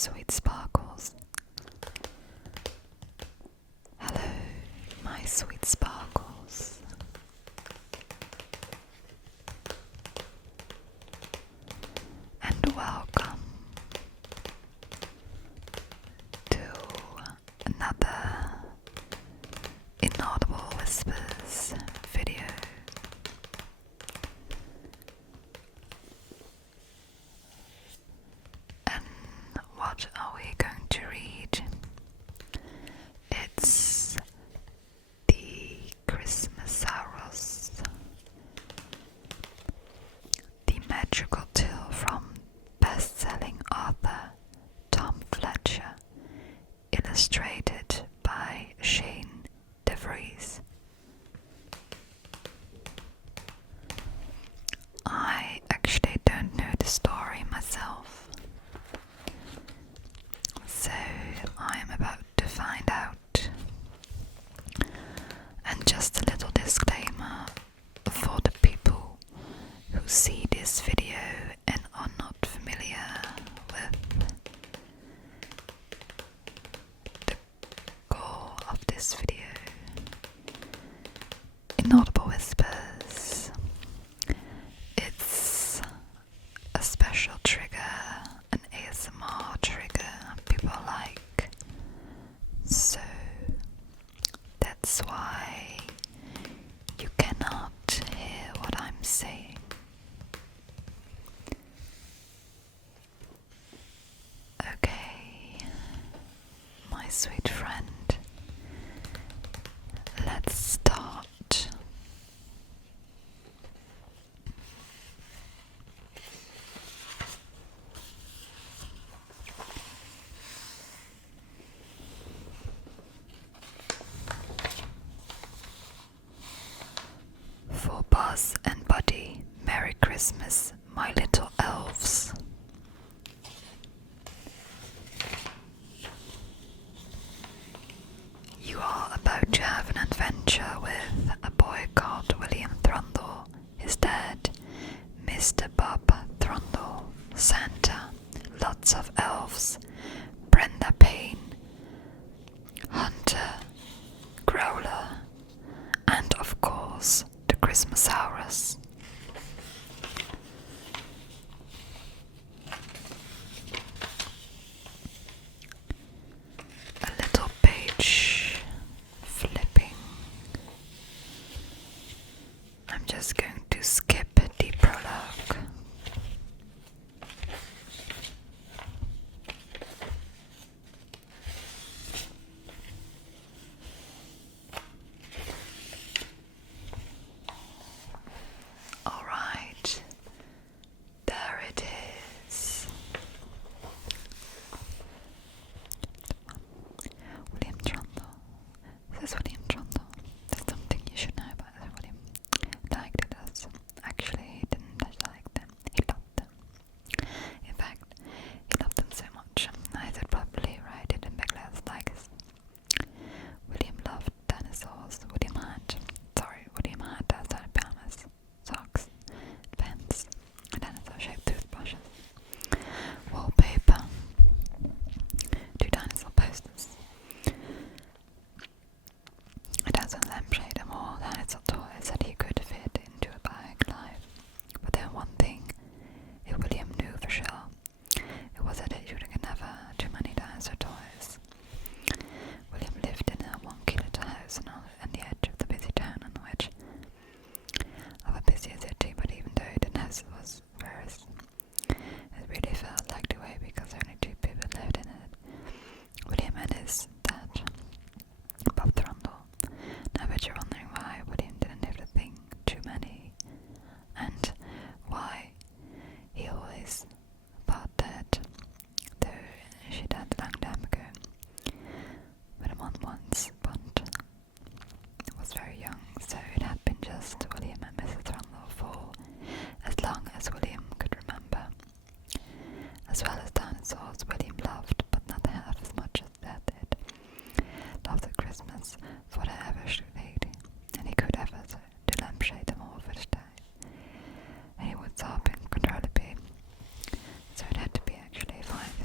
sweet sparkles. Hello, my sweet sparkles. And welcome to another Inaudible Whispers video. And what are we going to read? It's the Christmasaurus, the magical tale from best-selling author Tom Fletcher, illustrated by Shane DeVries. I actually don't know the story myself, so I'm about to find out. And just a little disclaimer for the people who see this video and are not familiar with the goal of this video. Inaudible Whispers, it's a special trigger, an ASMR trigger people like, so that's why you cannot hear what I'm saying. Okay, my sweet friend, let's start. For Buzz and Buddy, Merry Christmas, my little elves. You are about to have an adventure with a boy called William Trundle, his dad, Mr. Bob Trundle, Santa, lots of elves, Brenda Payne, Hunter, Growler, and of course the Christmasaurus. A little page flipping. I'm just going to skip the prologue. Alright, there it is. William Trundle. This is William Trundle. There's something you should know about this William. Liked it as. Actually, he didn't like them. He loved them. In fact, he loved them so much. I said probably right it in Beglar's like William loved dinosaurs. William had pajamas, socks, pens, dinosaur-shaped toothbrushes, wallpaper, 2 dinosaur posters. It has a lampshade and more dinosaur toys that he could fit into a bag life. But then one thing William knew for sure, it was that you could never too many dinosaur toys. William lived in a 1 kilometer house on the edge of the busy town on which of a busier city, but even though the house was first, it really felt like the way because only 2 people lived in it. William and his dad, Bob Trundle. Now I bet you're wondering why William didn't have to think too many, and why he always thought that, though she died a long time ago, but once, but was very young, so it had been just William and Mrs. Trundle for as long as William could remember. As well as dinosaurs, William loved, but not half as much as Dad did, loved at Christmas for the average lady, and he could ever to lampshade them all for the day. And he would sob uncontrollably, so it had to be actually 5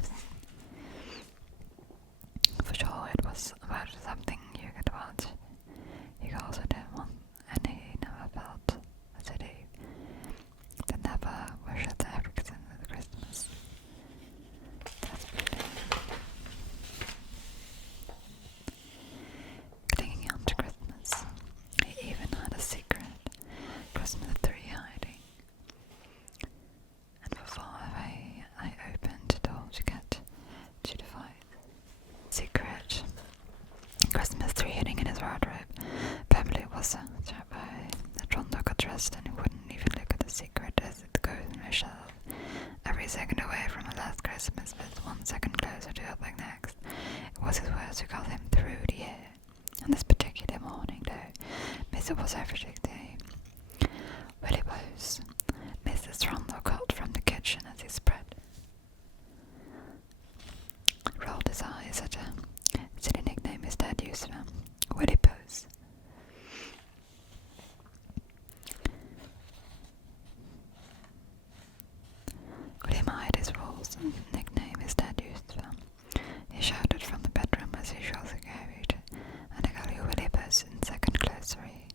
first Christmas but 1 second closer to opening next. It was his words who got him through the year. On this particular morning, though, Mr. was everything day. Willie Bose, Mrs. Trundle called from the kitchen as he spread. Rolled his eyes at a silly nickname his dad used for him, Willie Bose. William eyed his rules, nickname his dad used for him. He shouted from the bedroom as he usually carried, and I call you Willie Bose in second glossary.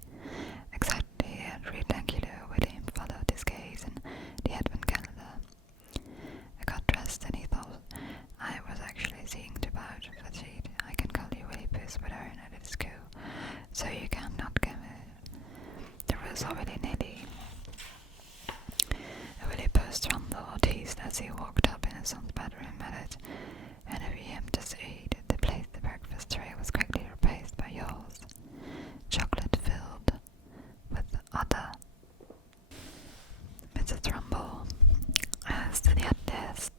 Exactly at rectangular, William followed his gaze in the advent calendar. I got dressed and he thought I was actually seeing to about fatigue. I can call you Willie Bose but I not at school, so you cannot come in. The rules are willy-nilly. Willie Bose Trundle teased as he walked up in his son's bedroom at it, and if him to eat, the place the breakfast tray was quickly replaced by yours, chocolate filled with other. Mrs. Trumbull stood at desk.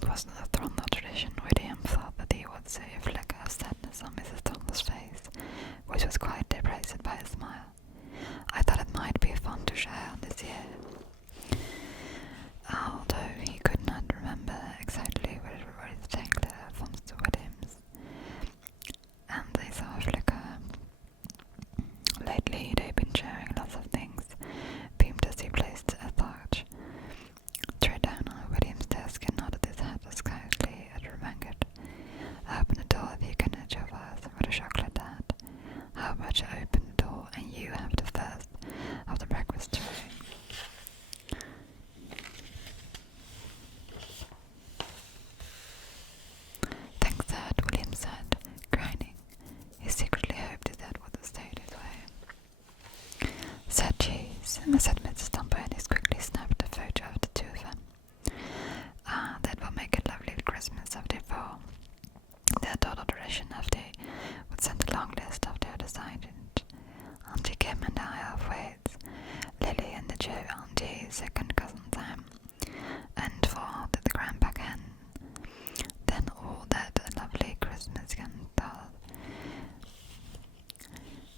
It wasn't a Trundle tradition. William thought that he would see a flicker of sadness on Mrs. Trundle's face, which was quite replaced by a smile. I thought it might be fun to share on this year. Although he could not remember exactly what it was rectangular from Mr. Williams, and they saw a flicker. Lately they've been sharing lots of things, beamed as he placed a large tray down on William's desk and nodded his head slightly at remembered. I opened the door if you can edge of us with a chocolate dad. How about you open the door and you have the first of the breakfast tray? Thanks, Dad, William said, grinding. He secretly hoped his dad would have stayed his way. Said cheese, said Mrs. Stumper, and he quickly snapped a photo of the two of them. Ah, that will make a lovely Christmas of their fall. Their total tradition of they would send a long list of their decided Auntie Kim and I of Wade's, Lily and the Joe Auntie, second cousin Sam, and for the grandpa Ken. Then all that lovely Christmas can tell.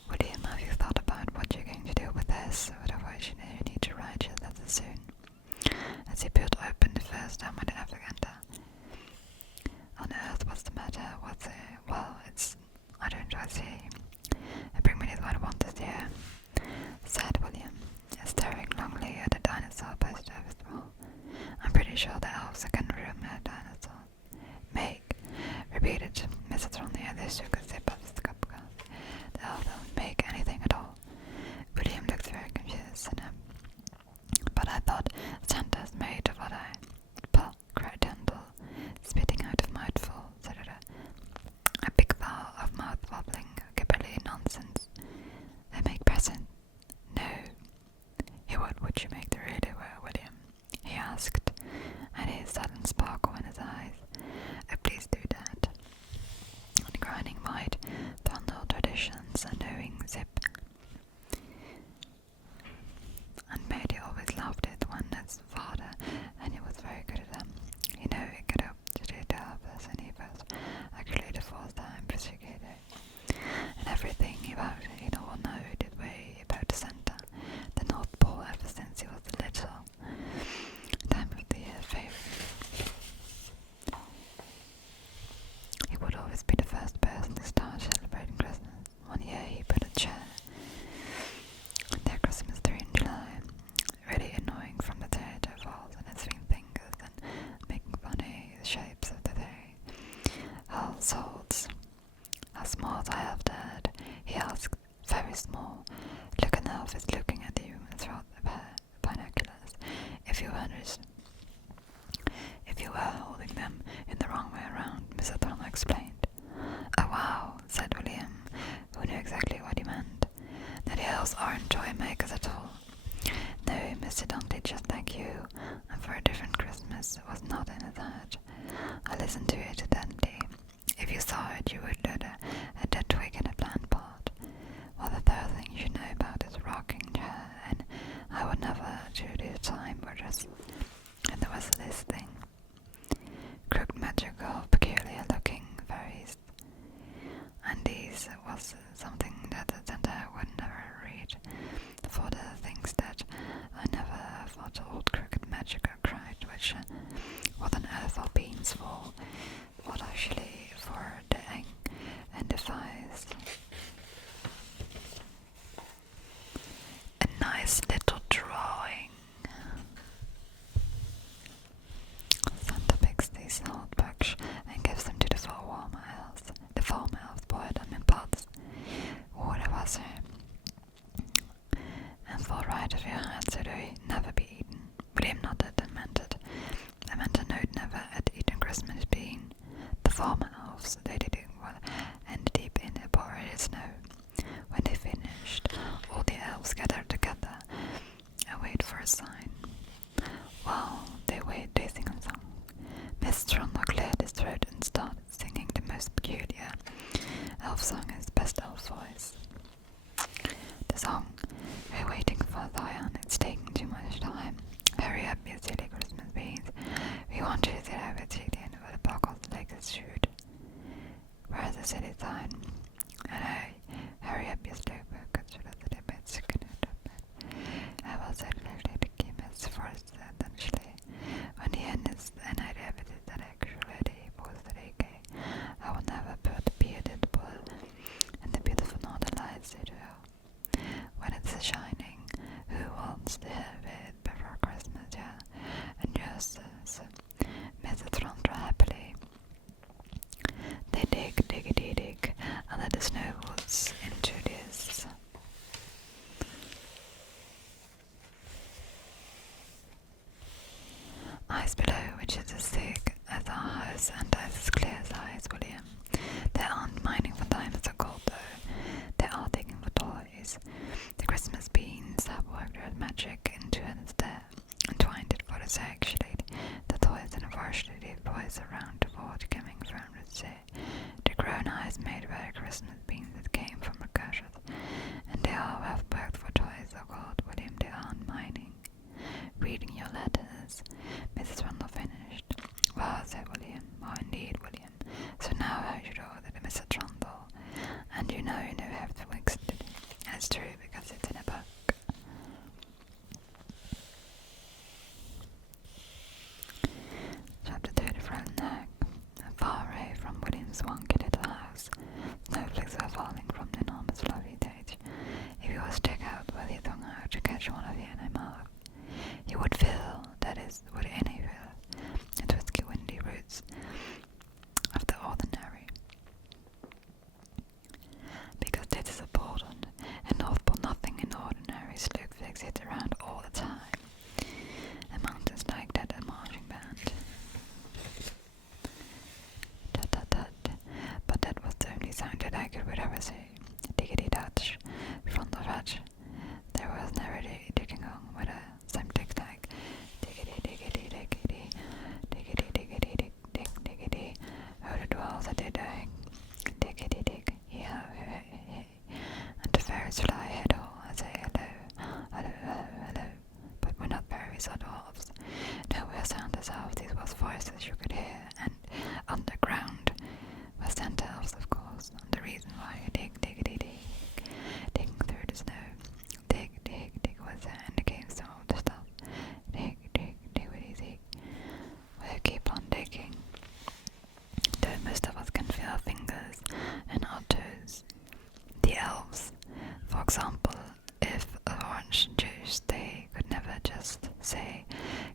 William, have you thought about what you're going to do with this? Otherwise you know you need to write your letter soon. As he peeled open the first time I'd ever enter. On earth, what's the matter? What's it? Well, it's... I don't see. Bring me what I want this year, said William, staring longly at the dinosaur poster of his wall. I'm pretty sure the elves can room a dinosaur. Make, repeated Mrs. Trundle as they shook a sip of his cup of coffee. The elves don't make anything at all. William looked very confused, but I thought Santa's made of what I... Pull, cried Trundle, spitting out a mouthful, a big vial of mouth-wobbling, gibberly nonsense. They make presents. No. What would you make the really well, William? He asked, and a sudden sparkle in his eyes. Oh, please do that. And grinding white, Trundle traditions and knowing zip. And Matey always loved it when his father, and he was very good at them. You know, he got up to do the others, and he was actually the fourth time prosecutor. And everything about it, he'd all know the way about the Santa, the North Pole ever since he was little. Time of the year favorite. He would always be the first person to start celebrating Christmas. One year he for beans for what actually for the egg and the fires. A nice little drawing. Santa picks these old books and gives them to the four warm elves. The farm elves boil them in pots. Oh, that was her. And fall right off your head, so they never be eaten. William nodded and meant it. I meant a note never had eaten Christmas bean. The farmer elves, they did it well, and deep in the porridge snow. When they finished, all the elves gathered together and wait for a sign. While they wait, they sing a song. Miss Trundle cleared his throat and started singing the most peculiar elf song in his best elf voice. The song, we're waiting for Zion, it's taking too much time. Hurry up, you silly Christmas beans. We want you to sit over to the end of the buckles like a shoot. Where's the silly sign? And hurry up, you stupid, because you're a little bit sick in it. I will certainly to keep us first, essentially. When the end is an idea of it that actually was the decay, I will never put the bearded bull and the beautiful northern lights to do. When it's shining, who wants to have it before Christmas, yeah? And just as Mrs. Trundle happily, they dig under the snow woods into this ice below, which is as thick as our house and as clear as eyes, William. They aren't mining for diamonds or gold, though. They are digging for toys. The Christmas beans have worked their magic into it instead, entwined it for us actually. The toys and varsity boys around the fort coming from the sea. The grown eyes made by the Christmas beans that came from the cushion, and they all have worked for toys or gold, William. They aren't mining. Reading your letters, Mrs. Trundle finished. Well, said William. Oh, indeed, William. So now I should order the Mr. Trundle, and you have to fix it. And it's true because it's in a book. Chapter 34 Neck. Far away from William's wonky little house, snowflakes were falling from the enormous fluffy thatch. If he was stuck out with his tongue out to catch one of the animals, he would feel, that is, would any feel, the twisty windy roots of the ordinary. Because this is important, and North Pole nothing in ordinary snowflakes hit around all the time. And mountains like that a marching band. Tut tut tut, but that was the only sound that I could ever say. Diggity-dutch, front of hatch. There was never digging on with a same tic-tac. Diggity-diggity-diggity, diggity-diggity-dig-dig-diggity. Oh, the dwells are digging. Diggity-dig, yeah, and the fairies fly ahead all and say hello, hello, hello, hello. But we're not fairies or dwarves. No, we're Santa's elves. These was voices you could hear, and underground were Santa elves, of course. And the reason why you dig, diggity-dig, digging through the snow. Dig, dig, dig was there, and the caves all the stuff. Dig, dig, diggity-dig. We'll keep on digging. Though most of us can feel our fingers and our toes. The elves, for example, if orange juice, they could never just say,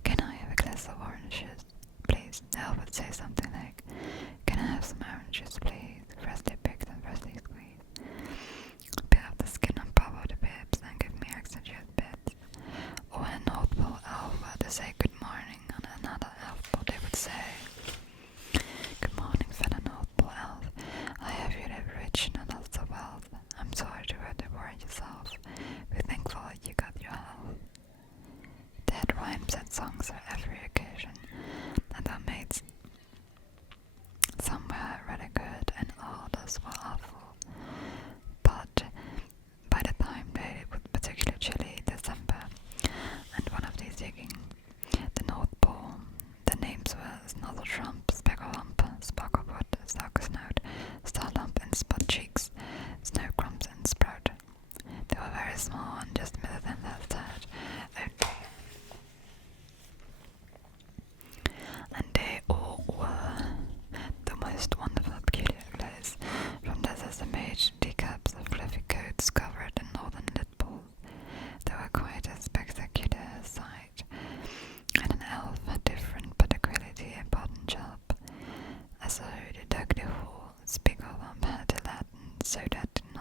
"Can I have a glass of oranges, please?" The elf would say something like, "Can I have some oranges, please? Freshly picked and freshly squeezed. Peel off the skin and pop out the pips and give me extra juice bits." Or when an North Pole elf were to say good morning on another elf pole, they would say, "Good morning, fellow North Pole elf. I have you live rich and lots of wealth. I'm sorry to hurt the worry yourself. We're thankful you got your health." They had rhymes and songs for every occasion, and our mates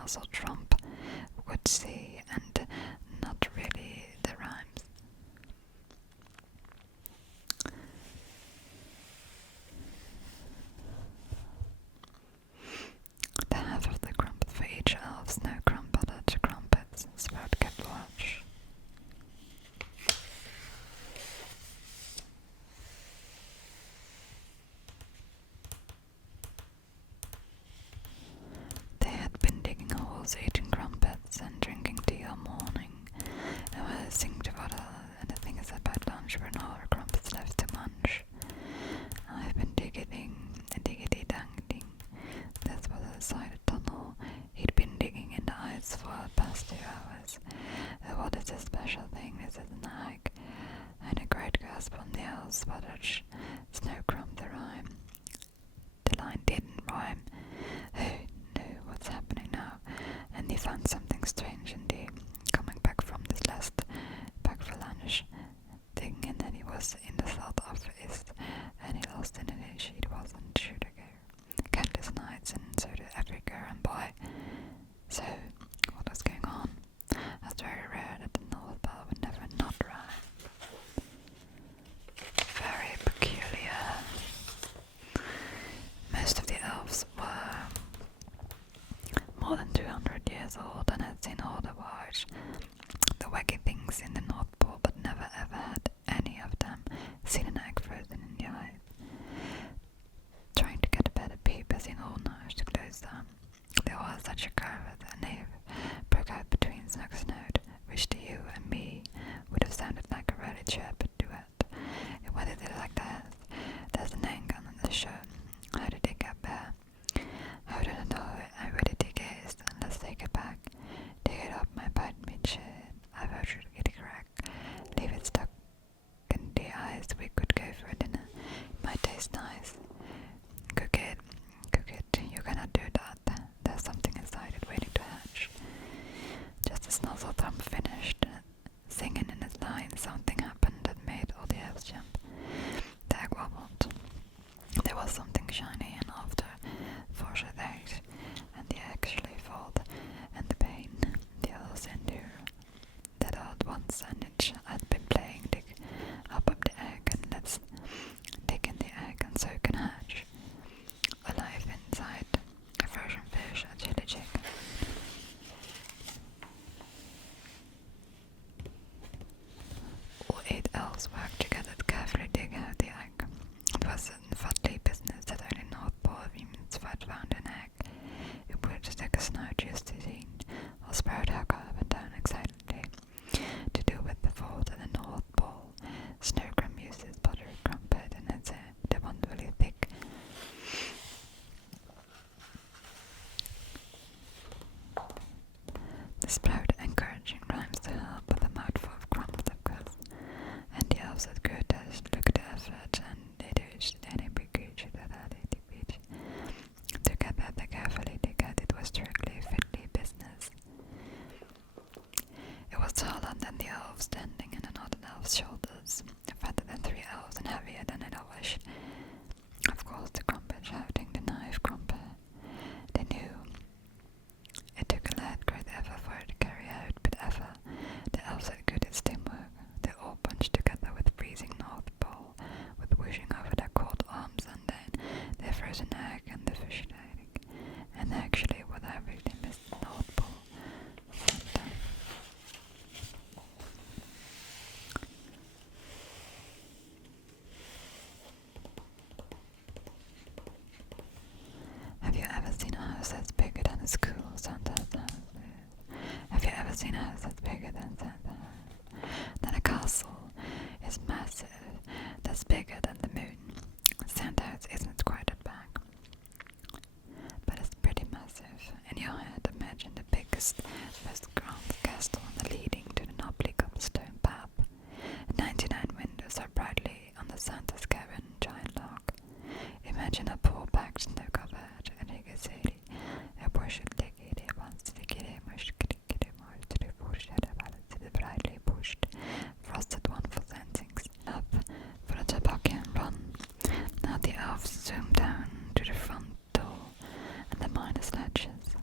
castle trump would see, and not really the rhymes. The half of the crumpet for each elf, snow crumpet to crumpets, Sprout kept watch. They had been digging holes, eating crumpets, and drinking tea all morning. They were singing together, and the thing is about lunch were no other crumpets left to munch. I've been diggity-dangling. This was a side tunnel. He'd been digging in the ice for the past 2 hours. What is this special thing? This is an egg. And a great gasp on the elves sputtered. Snow crumbed the rhyme. The line didn't rhyme. Oh no, what's happening now? And he found something strange indeed. Coming back from this last back for lunch thing, and then he was in the thought office, and he lost in it. She wasn't sure to go. Countless nights, and so did every girl and boy. So, what was going on? It's very rare that the North Pole would never not rhyme. Very peculiar. Most of the elves were more than 200 years old and had seen all the wars, the wacky things in the North Pole, but never ever had any of them seen an egg frozen in the ice. Trying to get a better peep as in all night to close them. There was such a curve that a knave broke out between Snug and Snout, which to you and me would have sounded like a really chirpy duet. It went a little like that. There's an angle on the show. How did it get there? How did I know it? I really dig it, and let's take it back. Dig it up my bite me chin. I vote you to get it correct. Leave it stuck in the eyes. We could go for a dinner. It might taste nice. Cook it. You cannot do that. There's something inside it waiting to hatch. Just as Nuzzlethumb finished singing in his line, something happened that made all the elves jump. The egg wobbled. There was something shiny, and after 4 days, and the egg actually fold, and the pain the elves endure. That old once, and it had been playing dig up the egg, and let's dig in the egg, and so can hatch. Alive inside, a frozen fish, a chili chicken. All 8 elves worked together to carefully dig out the egg. It was a fuddly business that only North Pole humans had found an egg. It would take a Snout used to see, or Sprout Hugger up and down excitedly, to do with the fold in the North Pole. Snowcrum uses buttered crumpet, and it's the wonderfully thick. The Sprout encouraging rhymes to help with a mouthful of crumbs, of course, and the elves had good as look at the effort, and they dodged any big creature that had a beach. Together they carefully dig out. It was strictly fiddly business. It was taller than the elves, standing in the northern elf's shoulders, fatter than 3 elves and heavier than it always. Of course, the crumpet shouting, the knife crumpet. They knew it took a lad great effort for it to carry out, but ever the elves had good at teamwork. They all bunched together with freezing North Pole, with whooshing over their cold arms, and then they froze an egg and the fish died. And actually, without really missed the North Pole. Have you ever seen a house that's bigger than a school? Santa's house. Have you ever seen a house that's bigger than Santa's house? Then a castle is massive, that's bigger than the moon. Santa's house isn't quite that big, but it's pretty massive. In your head, imagine the biggest, most grand castle leading to the knobbly cobblestone path. 99 windows are brightly on the Santa's cabin giant log. Imagine a poor packed snow-covered city. A bushel diggity, once diggity, mush diggity, more to the bush, to the brightly pushed, frosted one for sensings. Up for the tobacco run. Now the elves zoom down to the front door and the miners' ledges.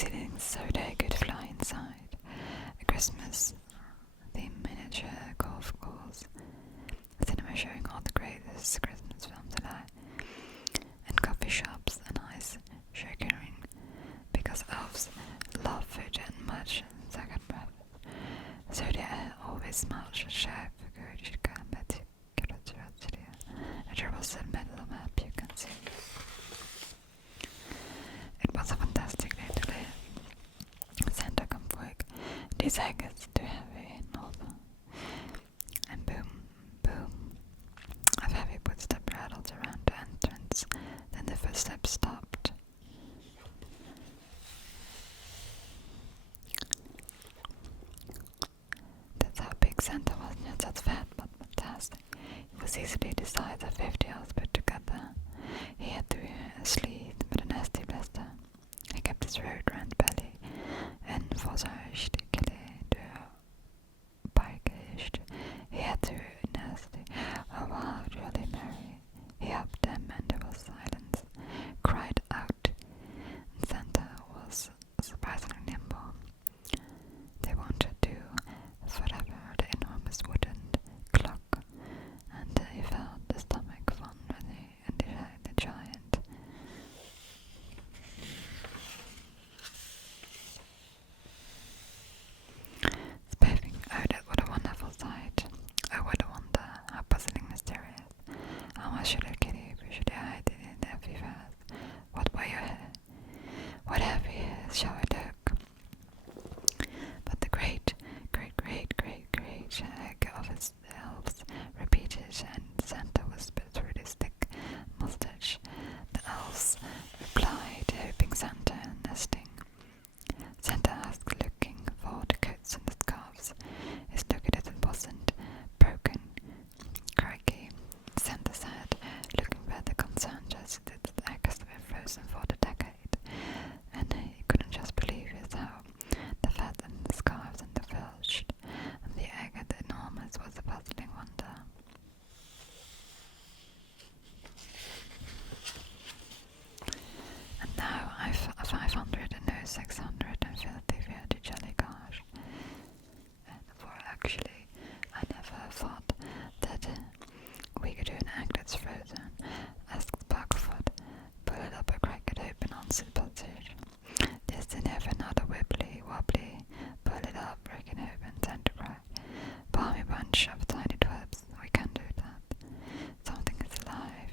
ceilings so they could fly inside, a Christmas-themed miniature golf course, a cinema showing all the greatest Christmas films alive, and coffee shops and ice sugaring, because elves love food and much second breath. Så det är always smart chef there was a metal map you can see. It was a fantastic day to live. Santa come quick. These eggs too heavy, not. And boom, boom. A heavy footstep rattled around the entrance. Then the footsteps stopped. That's how big Santa was, not that fat, but fantastic. It was easily the size of 50 elves put together. He had to sleep with a nasty blister. He kept his road round belly, and forsøgte biked. He had to nasty. Oh wow, really merry. He helped them, and there was silence. Cried out. And Santa was surprisingly nimble. They wanted to forever the enormous wooden clock, and he felt the stomach vulnerable and the giant. Spiffing, oh that what a wonderful sight. Oh what a wonder, how puzzling mysterious. How much should I kitty, should I hide it in the heavy fast? What were your hair? What heavy hairs shall I look? But the great shag of his elves repeated, and Santa whispered through his thick mustache. The elves replied, hoping Santa and nesting. Santa asked, looking for the coats and the scarves. His look at it wasn't broken. Crikey, Santa said, looking rather concerned, just that the eggs were frozen for the decade, and he couldn't just believe it how the fat and the scarves and the filched and the agate enormous was a puzzling wonder. And now I've 500 and no 600 and filthy weird jelly gosh. And for actually, I never thought that we could do an egg that's frozen. Asked Buckfoot, pull it up a crack it open on position. This and have another wibbly wobbly, pull it up, break it open, send to crack. Balmy bunch of tiny twigs, we can do that. Something is alive.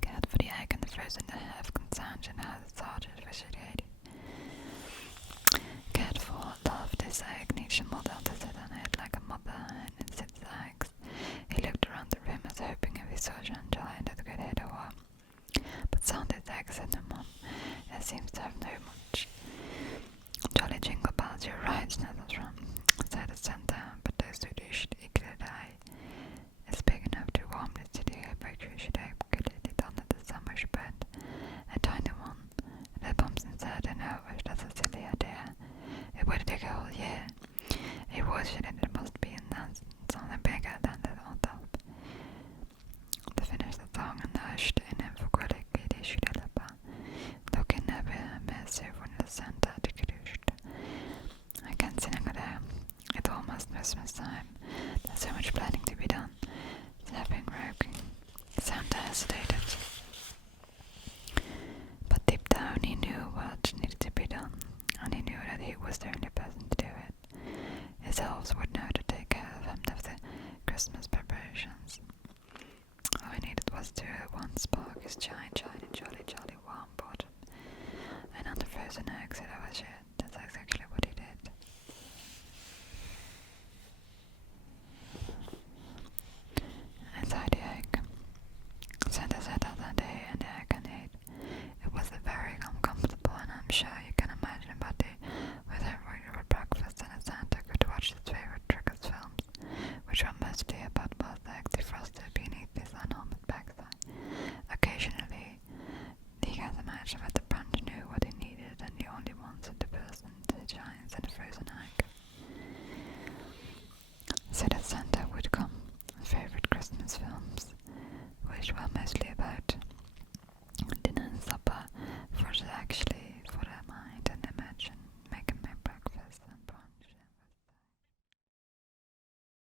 Cat for the egg and the frozen to have concerned and how the started vegetated. Cat for loved this egg, needs a mother to sit on it like a mother and it sits the eggs. He looked around the room as hoping if he saw a giant that could hit a wall. But sounded eggs said no mum. It seems to have no much. Jolly jingle bells, you're right, Snettletron, said the Santa, but those who dished eagerly eye is big enough to warm the city. I bet you should have put it under the summer bed. A tiny one. The bumps inside, I know, if that's a silly idea. It would take a whole year. It was, and it must be in something bigger than the on top. To finish the song and hushed in en förkålig i skyddeläppa. Dock en näve med sövonen Santa tycker I can't see there. It's almost Christmas time. There's so much planning to be done. Snapping, roking. Santa hesitated. But deep down he knew what needed to be done, and he knew that he was the only person to do it. His elves would know to take care of him of the Christmas preparations. All he needed was to once spark his giant child.